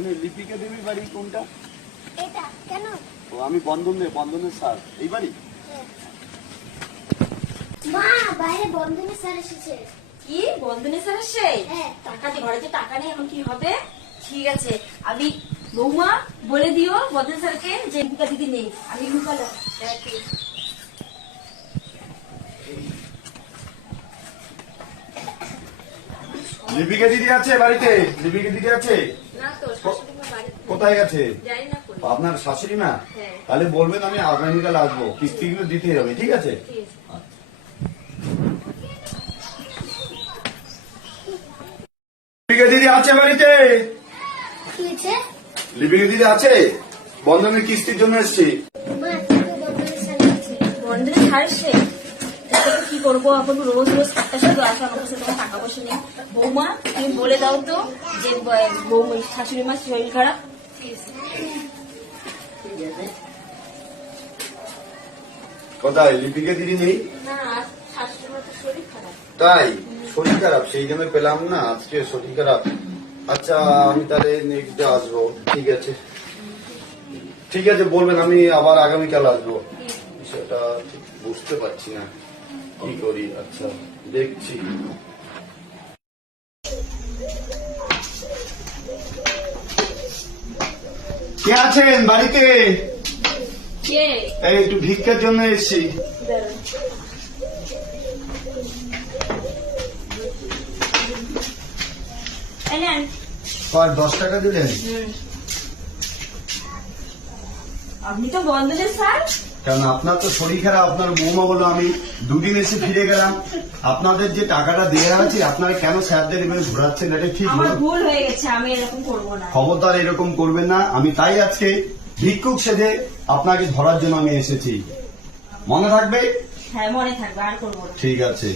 এখানে লিপিকা দেবীর বাড়ি কোনটা? এটা কেন? ও আমি বন্ধনের স্যার এই বাড়ি। মা বাইরে বন্ধনের স্যার এসেছে। কি বন্ধনের স্যার আসে? হ্যাঁ। টাকা দিয়ে ঘরে যে টাকা নেই, এখন কি হবে? ঠিক আছে, আমি বৌমা বলে দিও বন্ধন স্যারকে যে লিপিকা দিদি নেই। আমি লুকালো লিপিকা দিদি আছে বাড়িতে? লিপিকা দিদি আছে? না তো, শাশুড়ি মা বাড়িতে কোথায় গেছে? জানি না কই। আপনার শাশুড়ি মা? হ্যাঁ। তাহলে বলবেন আমি আগামীকাল আসবো, কিস্তিগুলো দিতে হবে, ঠিক আছে? ঠিক আছে। লিপিকা দিদি আছে বাড়িতে? কি হয়েছে? লিপিকা দিদি আছে? বন্ধনের কিস্তির জন্য এসছি। মা কিন্তু বন্ধনের স্যার এসেছে। বন্ধনের স্যার এসে কি করবো এখন? রোজ রোজ একটা শুধু আসো, আমার কাছে তোমার টাকা পয়সা নেই। বৌমা তুমি বলে দাও তো যে বৌমা শাশুড়ি মার শরীর খারাপ। কোথায় লিপিকা দিদি নেই? না, শাশুড়ি মার তো শরীর খারাপ। তাই শরীর খারাপ, সেই জন্য পেলাম না আজকে, শরীর খারাপ। আচ্ছা আমি তাহলে নেক্সট ডে আসবো, ঠিক আছে? ঠিক আছে বলবেন, আমি আবার আগামীকাল আসবো। সেটা ঠিক বুঝতে পারছি না কি করি। আচ্ছা দেখছি। কে আছেন বাড়িতে? কে? এই একটু ভিক্ষার জন্য এসছি। আর 10 টাকা দিলেন? আপনি তো বন্ধনের স্যার। কারণ আপনার তো শরীর খারাপ, আপনার বৌমা বললো, আমি দুদিন এসে ফিরে গেলাম। আপনাদের যে টাকাটা দেওয়া আছে, আপনারা কেন স্যারদের এভাবে ঘোরাচ্ছেন? এটা ঠিক আমার নয়। ভুল হয়ে গেছে, আমি এরকম করবো না। খবরদার এরকম করবেন না। আমি তাই আজকে ভিক্ষুক সেজে আপনাকে ধরার জন্য আমি এসেছি, মনে থাকবে? হ্যাঁ মনে থাকবে, আর করবো না। ঠিক আছে।